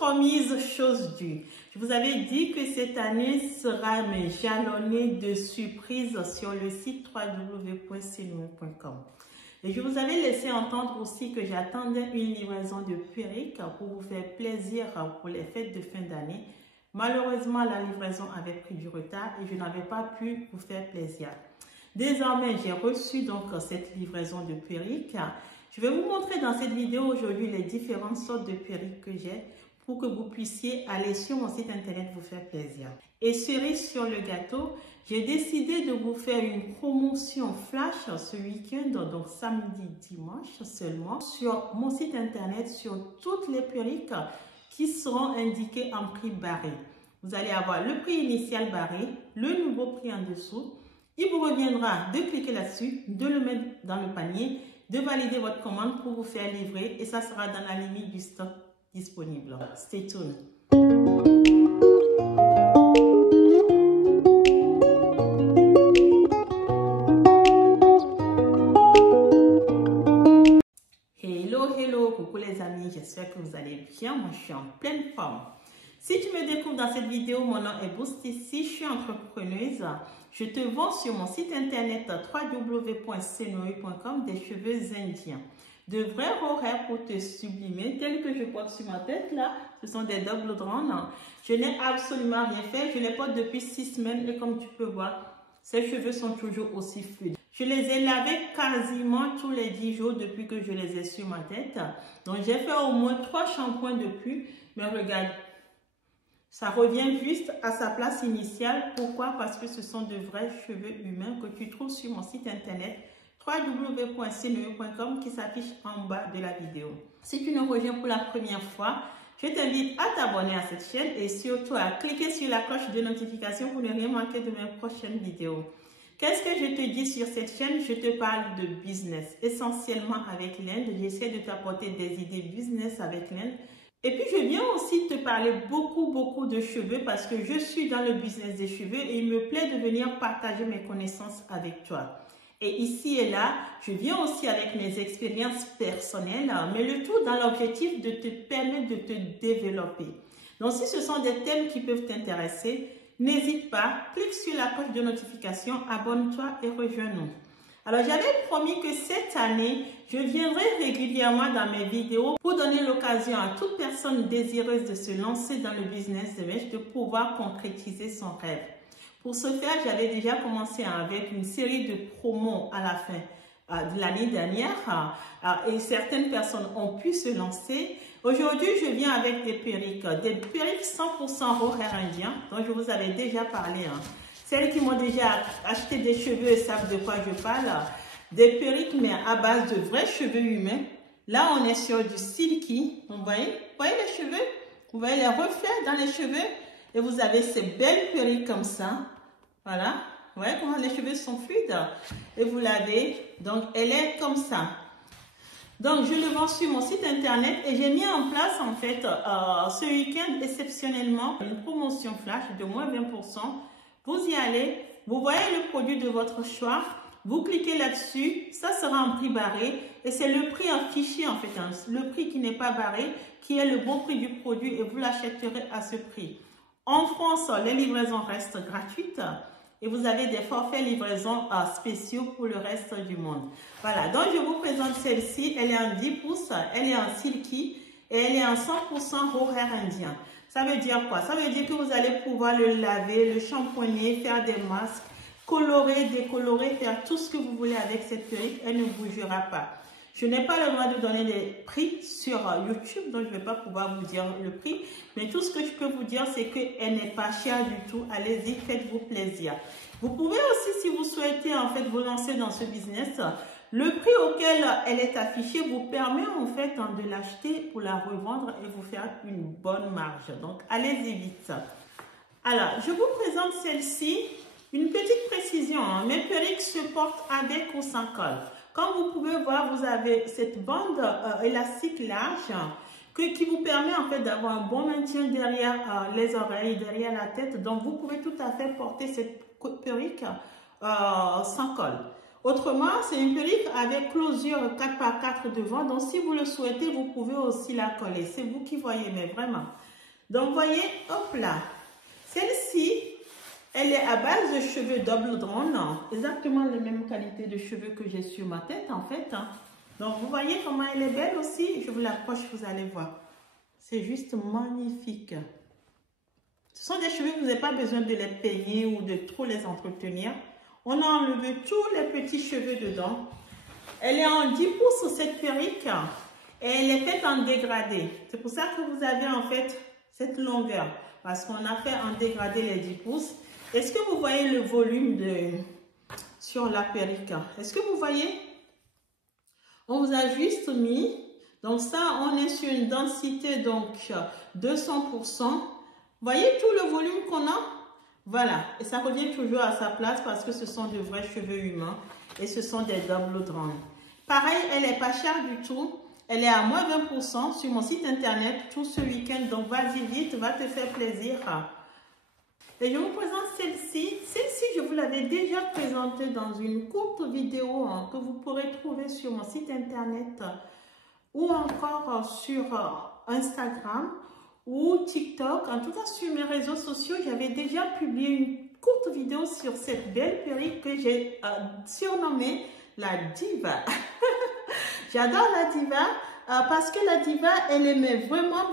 promise, chose due. Je vous avais dit que cette année sera jalonnée de surprises sur le site www.cnoe.com. Et je vous avais laissé entendre aussi que j'attendais une livraison de perruques pour vous faire plaisir pour les fêtes de fin d'année. Malheureusement, la livraison avait pris du retard et je n'avais pas pu vous faire plaisir. Désormais, j'ai reçu donc cette livraison de perruques. Je vais vous montrer dans cette vidéo aujourd'hui les différentes sortes de perruques que j'ai pour que vous puissiez aller sur mon site internet vous faire plaisir. Et cerise sur le gâteau, j'ai décidé de vous faire une promotion flash ce week-end, donc samedi, dimanche seulement, sur mon site internet sur toutes les perruques qui seront indiquées en prix barré. Vous allez avoir le prix initial barré, le nouveau prix en dessous. Il vous reviendra de cliquer là-dessus, de le mettre dans le panier, de valider votre commande pour vous faire livrer et ça sera dans la limite du stock disponible. Stay tuned. Hello, coucou les amis, j'espère que vous allez bien. Moi, je suis en pleine forme. Si tu me découvres dans cette vidéo, mon nom est Boustissi, je suis entrepreneuse. Je te vends sur mon site internet www.cnoe.com des cheveux indiens. De vrais horaires pour te sublimer, tels que je porte sur ma tête là, ce sont des double drones. Je n'ai absolument rien fait, je les porte depuis 6 semaines et comme tu peux voir, ces cheveux sont toujours aussi fluides. Je les ai lavés quasiment tous les 10 jours depuis que je les ai sur ma tête. Donc j'ai fait au moins 3 shampoings depuis, mais regarde, ça revient juste à sa place initiale. Pourquoi? Parce que ce sont de vrais cheveux humains que tu trouves sur mon site internet www.cnoe.com qui s'affiche en bas de la vidéo. Si tu nous rejoins pour la première fois, je t'invite à t'abonner à cette chaîne et surtout à cliquer sur la cloche de notification pour ne rien manquer de mes prochaines vidéos. Qu'est-ce que je te dis sur cette chaîne? Je te parle de business, essentiellement avec l'Inde. J'essaie de t'apporter des idées business avec l'Inde. Et puis, je viens aussi te parler beaucoup de cheveux parce que je suis dans le business des cheveux et il me plaît de venir partager mes connaissances avec toi. Et ici et là, je viens aussi avec mes expériences personnelles, mais le tout dans l'objectif de te permettre de te développer. Donc, si ce sont des thèmes qui peuvent t'intéresser, n'hésite pas, clique sur la cloche de notification, abonne-toi et rejoins-nous. Alors, j'avais promis que cette année, je viendrai régulièrement dans mes vidéos pour donner l'occasion à toute personne désireuse de se lancer dans le business de mèche de pouvoir concrétiser son rêve. Pour ce faire, j'avais déjà commencé avec une série de promos à la fin de l'année dernière et certaines personnes ont pu se lancer. Aujourd'hui, je viens avec des perruques 100% horaire indien dont je vous avais déjà parlé. Celles qui m'ont déjà acheté des cheveux savent de quoi je parle. Des perruques mais à base de vrais cheveux humains. Là, on est sur du silky. Vous voyez les cheveux? Vous voyez les reflets dans les cheveux? Et vous avez ces belles perruques comme ça. Voilà. Vous voyez comment les cheveux sont fluides? Et vous l'avez. Donc, elle est comme ça. Donc, je le vends sur mon site internet et j'ai mis en place, en fait, ce week-end, exceptionnellement, une promotion flash de moins 20%. Vous y allez, vous voyez le produit de votre choix, vous cliquez là-dessus, ça sera en prix barré et c'est le prix affiché, en fait, le prix qui n'est pas barré, qui est le bon prix du produit et vous l'achèterez à ce prix. En France, les livraisons restent gratuites et vous avez des forfaits livraison spéciaux pour le reste du monde. Voilà, donc je vous présente celle-ci. Elle est en 10 pouces, elle est en silky et elle est en 100% horaire indien. Ça veut dire quoi? Ça veut dire que vous allez pouvoir le laver, le shampoigner, faire des masques, colorer, décolorer, faire tout ce que vous voulez avec cette perruque. Elle ne bougera pas. Je n'ai pas le droit de donner des prix sur YouTube, donc je ne vais pas pouvoir vous dire le prix. Mais tout ce que je peux vous dire, c'est qu'elle n'est pas chère du tout. Allez-y, faites-vous plaisir. Vous pouvez aussi, si vous souhaitez en fait vous lancer dans ce business, le prix auquel elle est affichée vous permet en fait de l'acheter pour la revendre et vous faire une bonne marge. Donc, allez-y vite. Alors, je vous présente celle-ci. Une petite précision, mes perruques se portent avec ou sans colle. Comme vous pouvez voir, vous avez cette bande élastique large qui vous permet en fait d'avoir un bon maintien derrière les oreilles, derrière la tête. Donc, vous pouvez tout à fait porter cette perruque sans colle. Autrement, c'est une perruque avec closure 4x4 devant. Donc, si vous le souhaitez, vous pouvez aussi la coller. C'est vous qui voyez, mais vraiment. Donc, vous voyez, hop là. Celle-ci, elle est à base de cheveux double drawn. Exactement la même qualité de cheveux que j'ai sur ma tête, en fait. Donc, vous voyez comment elle est belle aussi. Je vous l'approche, vous allez voir. C'est juste magnifique. Ce sont des cheveux, vous n'avez pas besoin de les peigner ou de trop les entretenir. On a enlevé tous les petits cheveux dedans. Elle est en 10 pouces cette perruque et elle est faite en dégradé. C'est pour ça que vous avez en fait cette longueur parce qu'on a fait en dégradé les 10 pouces. Est-ce que vous voyez le volume sur la perruque? Est-ce que vous voyez? On vous a juste mis, donc ça on est sur une densité donc 200%. Vous voyez tout le volume qu'on a? Voilà, et ça revient toujours à sa place parce que ce sont de vrais cheveux humains et ce sont des double drawn. Pareil, elle n'est pas chère du tout. Elle est à moins 20% sur mon site internet tout ce week-end. Donc, vas-y vite, va te faire plaisir. Et je vous présente celle-ci. Celle-ci, je vous l'avais déjà présentée dans une courte vidéo que vous pourrez trouver sur mon site internet ou encore sur Instagram ou TikTok. En tout cas, sur mes réseaux sociaux, j'avais déjà publié une courte vidéo sur cette belle perruque que j'ai surnommée la diva. J'adore la diva parce que la diva, elle est vraiment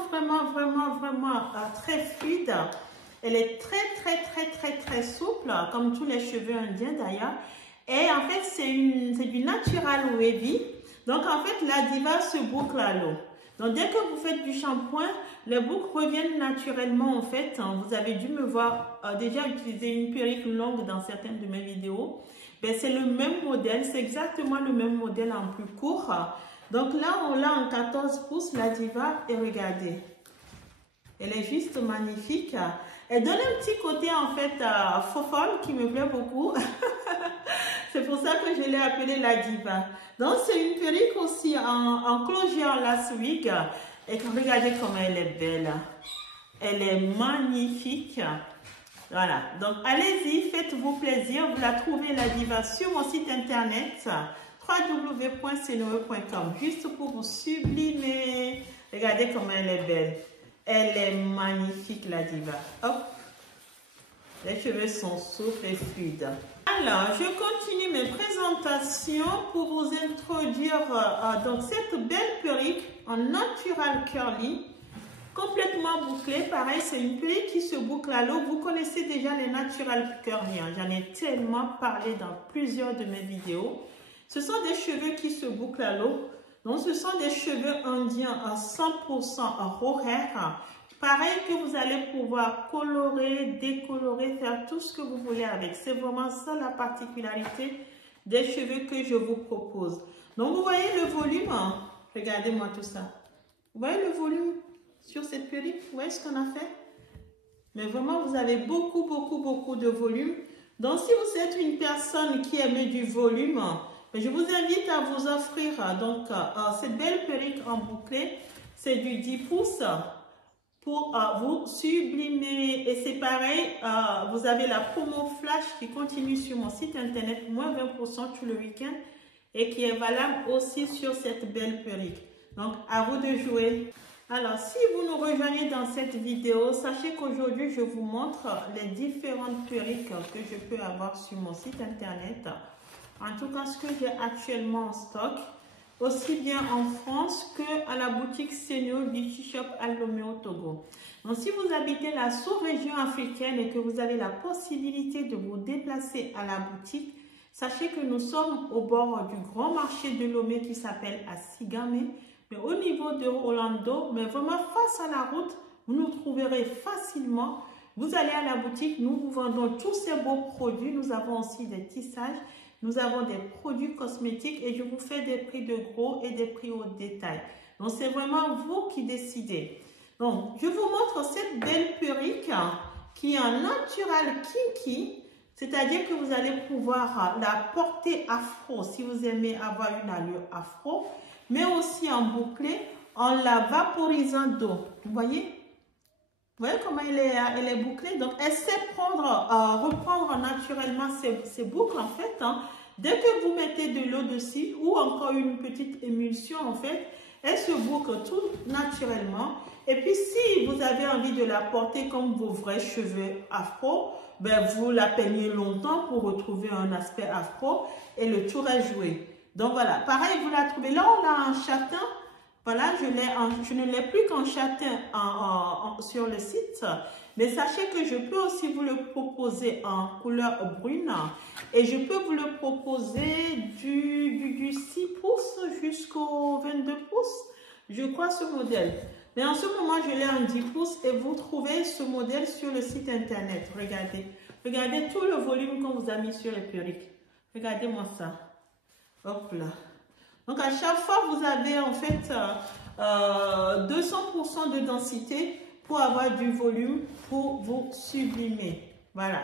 très fluide. Elle est très souple, comme tous les cheveux indiens d'ailleurs. Et en fait, c'est du natural wavy. Donc en fait, la diva se boucle à l'eau. Donc dès que vous faites du shampoing, les boucles reviennent naturellement en fait. Vous avez dû me voir déjà utiliser une perruque longue dans certaines de mes vidéos. Ben, c'est le même modèle, c'est exactement le même modèle en plus court. Donc là, on l'a en 14 pouces, la diva, et regardez. Elle est juste magnifique. Elle donne un petit côté en fait fofolle qui me plaît beaucoup. C'est pour ça que je l'ai appelée la diva. Donc c'est une perruque aussi en closure last week. Et regardez comment elle est belle. Elle est magnifique. Voilà, donc allez-y, faites-vous plaisir. Vous la trouvez la diva sur mon site internet www.senoe.com. Juste pour vous sublimer. Regardez comment elle est belle. Elle est magnifique la diva. Hop. Les cheveux sont souples et fluides. Alors, je continue mes présentations pour vous introduire donc cette belle perruque en natural curly. Complètement bouclée, pareil, c'est une perruque qui se boucle à l'eau. Vous connaissez déjà les natural curly, j'en ai tellement parlé dans plusieurs de mes vidéos. Ce sont des cheveux qui se bouclent à l'eau. Donc, ce sont des cheveux indiens à 100% horaire. Pareil que vous allez pouvoir colorer, décolorer, faire tout ce que vous voulez avec. C'est vraiment ça la particularité des cheveux que je vous propose. Donc, vous voyez le volume. Regardez-moi tout ça. Vous voyez le volume sur cette perruque? Vous voyez ce qu'on a fait? Mais vraiment, vous avez beaucoup de volume. Donc, si vous êtes une personne qui aime du volume, je vous invite à vous offrir donc cette belle perruque en bouclé. C'est du 10 pouces pour vous sublimer. Et c'est pareil, vous avez la promo flash qui continue sur mon site internet, moins 20% tout le week-end et qui est valable aussi sur cette belle perruque. Donc, à vous de jouer. Alors, si vous nous rejoignez dans cette vidéo, sachez qu'aujourd'hui, je vous montre les différentes perruques que je peux avoir sur mon site internet. En tout cas, ce que j'ai actuellement en stock, aussi bien en France qu'à la boutique Senio Beauty Shop à Lomé au Togo. Donc, si vous habitez la sous-région africaine et que vous avez la possibilité de vous déplacer à la boutique, sachez que nous sommes au bord du grand marché de Lomé qui s'appelle Asigame. Mais au niveau de Orlando, mais vraiment face à la route, vous nous trouverez facilement. Vous allez à la boutique, nous vous vendons tous ces beaux produits. Nous avons aussi des tissages, nous avons des produits cosmétiques et je vous fais des prix de gros et des prix au détail. Donc, c'est vraiment vous qui décidez. Donc, je vous montre cette belle perruque qui est en natural kinky. C'est-à-dire que vous allez pouvoir la porter afro si vous aimez avoir une allure afro, mais aussi en bouclé, en la vaporisant d'eau. Vous voyez comment elle est bouclée? Donc, elle sait reprendre naturellement ses boucles, en fait. Dès que vous mettez de l'eau dessus, ou encore une petite émulsion, en fait, elle se boucle tout naturellement. Et puis, si vous avez envie de la porter comme vos vrais cheveux afro, ben, vous la peignez longtemps pour retrouver un aspect afro et le tour est joué. Donc voilà, pareil, vous la trouvez. Là, on l'a en châtain. Voilà, je ne l'ai plus qu'en châtain sur le site. Mais sachez que je peux aussi vous le proposer en couleur brune. Et je peux vous le proposer du 6 pouces jusqu'au 22 pouces. Je crois ce modèle. Mais en ce moment, je l'ai en 10 pouces et vous trouvez ce modèle sur le site internet. Regardez. Regardez tout le volume qu'on vous a mis sur les perruques. Regardez-moi ça. Hop là. Donc, à chaque fois, vous avez en fait 200% de densité pour avoir du volume pour vous sublimer. Voilà.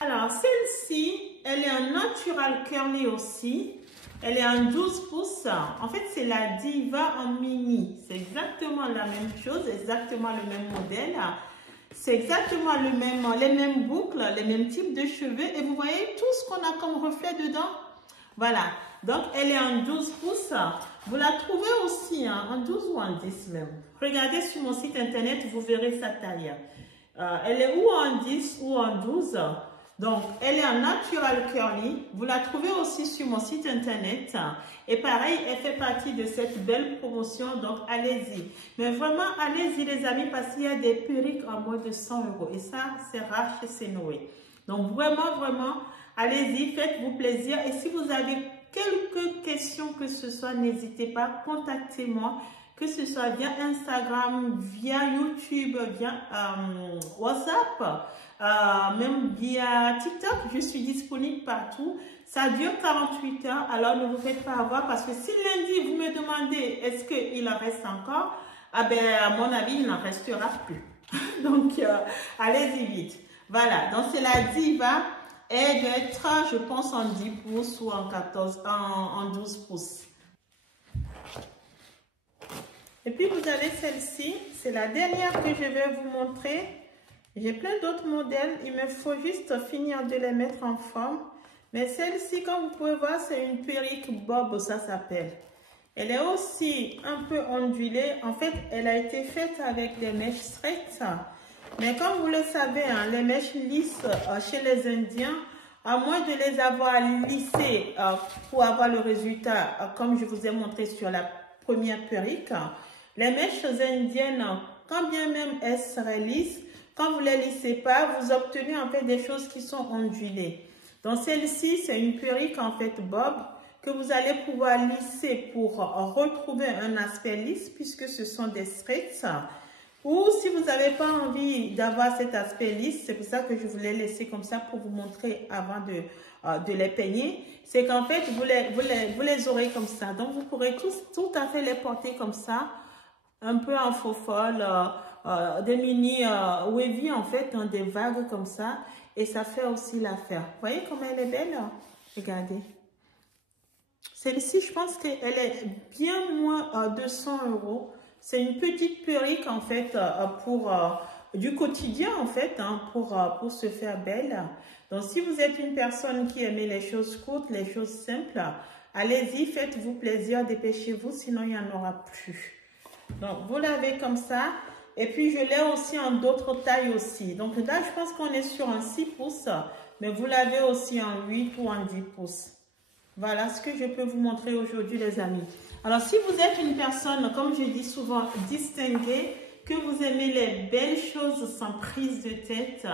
Alors, celle-ci, elle est en natural curly aussi. Elle est en 12 pouces. En fait, c'est la Diva en mini. C'est exactement la même chose, exactement le même modèle. C'est exactement les mêmes boucles, les mêmes types de cheveux. Et vous voyez tout ce qu'on a comme reflet dedans. Voilà. Donc, elle est en 12 pouces. Vous la trouvez aussi en 12 ou en 10 même. Regardez sur mon site internet, vous verrez sa taille. Elle est ou en 10 ou en 12. Donc, elle est en natural curly. Vous la trouvez aussi sur mon site internet. Et pareil, elle fait partie de cette belle promotion. Donc, allez-y. Mais vraiment, allez-y les amis, parce qu'il y a des perruques en moins de 100 €. Et ça, c'est rare chez Senoé. Donc, vraiment, vraiment, allez-y, faites-vous plaisir. Et si vous avez quelques questions que ce soit, n'hésitez pas, contactez-moi. Que ce soit via Instagram, via YouTube, via WhatsApp, même via TikTok, je suis disponible partout. Ça dure 48 heures, alors ne vous faites pas avoir parce que si lundi vous me demandez est-ce qu'il en reste encore, ah ben, à mon avis, il n'en restera plus. Donc, allez-y vite. Voilà, donc c'est la Diva. Elle doit être, je pense, en 10 pouces ou en 12 pouces. Et puis, vous avez celle-ci. C'est la dernière que je vais vous montrer. J'ai plein d'autres modèles. Il me faut juste finir de les mettre en forme. Mais celle-ci, comme vous pouvez voir, c'est une perruque bob, ça s'appelle. Elle est aussi un peu ondulée. En fait, elle a été faite avec des mèches straight. Mais comme vous le savez, les mèches lisses chez les Indiens, à moins de les avoir lissées pour avoir le résultat, comme je vous ai montré sur la première perruque, les mèches indiennes, quand bien même elles seraient lisses, quand vous ne les lissez pas, vous obtenez en fait des choses qui sont ondulées. Donc celle-ci, c'est une perruque en fait bob que vous allez pouvoir lisser pour retrouver un aspect lisse puisque ce sont des straights. Ou si vous n'avez pas envie d'avoir cet aspect lisse, c'est pour ça que je vous l'ai laissé comme ça pour vous montrer avant de les peigner. C'est qu'en fait, vous les aurez comme ça. Donc, vous pourrez tout à fait les porter comme ça, un peu en faux folle, des mini wavy en fait, des vagues comme ça. Et ça fait aussi l'affaire. Vous voyez comme elle est belle? Regardez. Celle-ci, je pense qu'elle est bien moins de 100 €. C'est une petite perruque en fait pour du quotidien en fait, pour se faire belle. Donc si vous êtes une personne qui aime les choses courtes, les choses simples, allez-y, faites-vous plaisir, dépêchez-vous, sinon il n'y en aura plus. Donc vous l'avez comme ça. Et puis je l'ai aussi en d'autres tailles aussi. Donc là je pense qu'on est sur un 6 pouces, mais vous l'avez aussi en 8 ou en 10 pouces. Voilà ce que je peux vous montrer aujourd'hui les amis. Alors si vous êtes une personne, comme je dis souvent, distinguée, que vous aimez les belles choses sans prise de tête,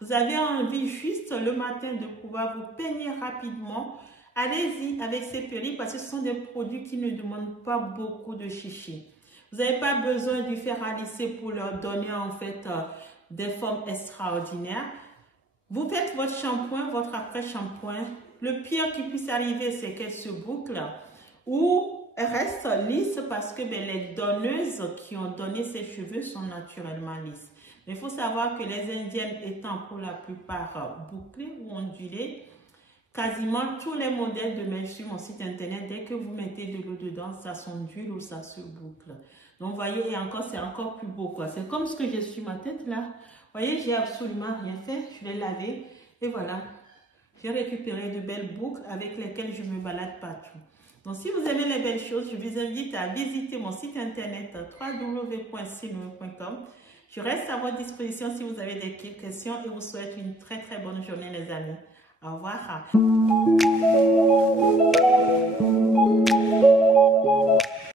vous avez envie juste le matin de pouvoir vous peigner rapidement, allez-y avec ces perruques parce que ce sont des produits qui ne demandent pas beaucoup de chichi. Vous n'avez pas besoin de faire alisser pour leur donner en fait des formes extraordinaires. Vous faites votre shampoing, votre après-shampoing. Le pire qui puisse arriver, c'est qu'elle se boucle ou reste lisse parce que les donneuses qui ont donné ces cheveux sont naturellement lisses. Mais il faut savoir que les indiennes étant pour la plupart bouclées ou ondulées, quasiment tous les modèles de mèches sur mon site internet, dès que vous mettez de l'eau dedans, ça s'ondule ou ça se boucle. Donc, vous voyez, et encore, c'est encore plus beau, quoi. C'est comme ce que j'ai sur ma tête, là. Vous voyez, j'ai absolument rien fait. Je l'ai lavé et voilà. J'ai récupéré de belles boucles avec lesquelles je me balade partout. Donc, si vous aimez les belles choses, je vous invite à visiter mon site internet www.silme.com. Je reste à votre disposition si vous avez des questions et vous souhaite une très très bonne journée les amis. Au revoir.